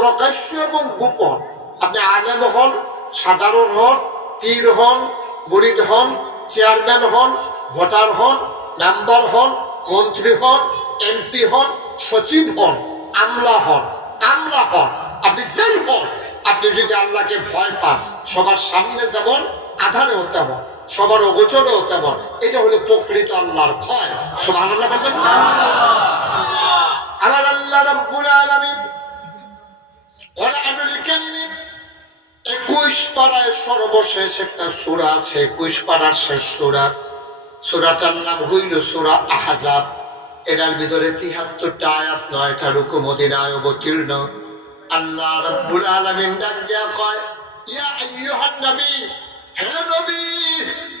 প্রকাশ্য এবং গোপন। আপনি আলেম হন, সাধারণ হন, পীর হন, মুরিদ হন, চেয়ারম্যান হন, ভোটার হন, মেম্বার হন, মন্ত্রী হন, এমপি হন, সচিব হন, আমলা হন, কামলা হন, আপনি যেই হন, আপনি যদি আল্লাহকে ভয় পান, সবার সামনে যেমন আধারেও তেমন, সবার অগোচরেও তেমন, এটা হলো প্রকৃত আল্লাহর ভয়। সুবহানাল্লাহ বলবেন না? আমার আল্লাহ রাব্বুল আলামিন কোরআনুল কারীমে 21 পারায় সর্বশেষ একটা সূরা আছে, 21 পারার শেষ সূরা। সূরাটার নাম হইল সূরা আহজাব। এটার ভিতরে 73টা আয়াত, 9টা রুকু মদিনায় অবতীর্ণ। আল্লাহ রাব্বুল আলামিন ডাক দিয়া কয়, ইয়া আইয়ুহান নবী, হে নবী,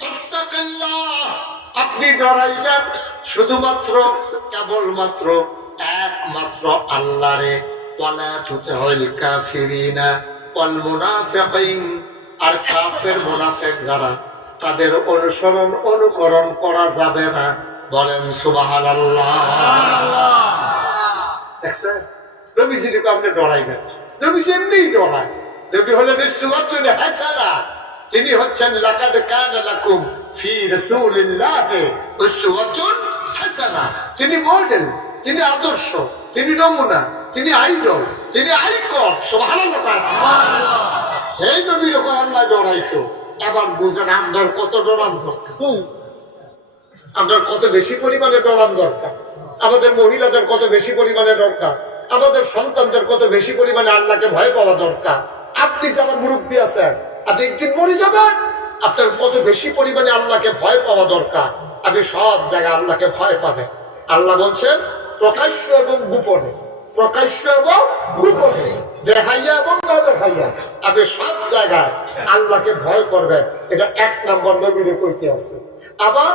তাত্তাকিল্লাহ, আপনি ডরাইবেন শুধুমাত্র কেবলমাত্র একমাত্র আল্লাহরে। ওয়ালা তুতিউল কাফিরিনা ওয়াল মুনাফিকিন, আর কাফের মুনাফিক যারা, তাদের অনুসরণ অনুকরণ করা যাবে না। বলেন সুবহানাল্লাহ। দেখছেন, নবীজিকে আপনি ডরাইবেন। নবীজি এমনিই ডরায়। নবী হলেন উসওয়াতুন হাসানা। তিনি হচ্ছেন লাকাদ কানা লাকুম ফি রাসূলিল্লাহি উসওয়াতুন হাসানা। তিনি মডেল, তিনি আদর্শ, তিনি নমুনা, তিনি আইডল, তিনি আইকন। সুবহানাল্লাহ। এই নবীর আল্লাহ ডরাইতো। এবার বুঝেন আমরা কত ডরান দরকার, আমরা কত বেশি পরিমাণে ডরান দরকার, আমাদের মহিলাদের কত বেশি পরিমাণে দরকার, আমাদের সন্তানদের কত বেশি পরিমাণে আল্লাহকে ভয় পাওয়া দরকার। আপনি যারা মুরব্বী আছেন, আপনি একদিন মরে যাবেন, আপনার কত বেশি পরিমাণে আল্লাহকে ভয় পাওয়া দরকার। আপনি সব জায়গায় আল্লাহকে ভয় পাবেন। আল্লাহ বলছেন প্রকাশ্য এবং গোপনে, প্রকাশ্য এবং গোপনে, দেখাইয়া এবং না দেখাইয়া, আপনি সব জায়গায় আল্লাহকে ভয় করবেন। এটা 1 নম্বর নবীরে কইতে আছে। আবার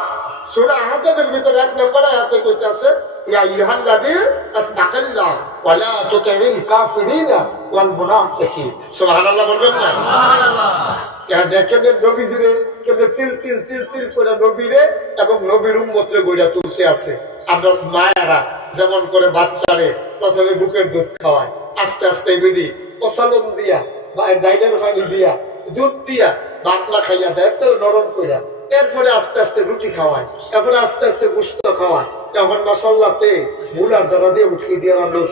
সূরা আহজাবের ভিতরে 1 নম্বর আয়াতে কইতে আছে, ইয়া আইয়ুহান নবী তাত্তাকিল্লাহ ওয়ালা তুতিউল কাফিরিনা ওয়াল মুনাফিকিন। সুবহানাল্লাহ বলবেন না? সুবহানাল্লাহ। দেখেন নবীজিরে কেমনে তিল তিল তিল তিল করে নবীরে এবং নবীর উম্মতরে গড়িয়া তুলতে আছে। আমরা মায়েরা যেমন করে বাচ্চারে প্রথমে বুকের দুধ খাওয়ায়, আস্তে আস্তে বিড়ি প্রসালন দিয়া বা ডাইলের পানি দিয়া দুধ দিয়া বাতলা খাইয়া দেয় নরম কইরা, এরপরে আস্তে আস্তে রুটি খাওয়ায়, এরপরে আস্তে আস্তে গোশত খাওয়ায়, তখন মশলাতে মূলার দ্বারা দিয়ে উঠিয়ে দিয়ে রান্না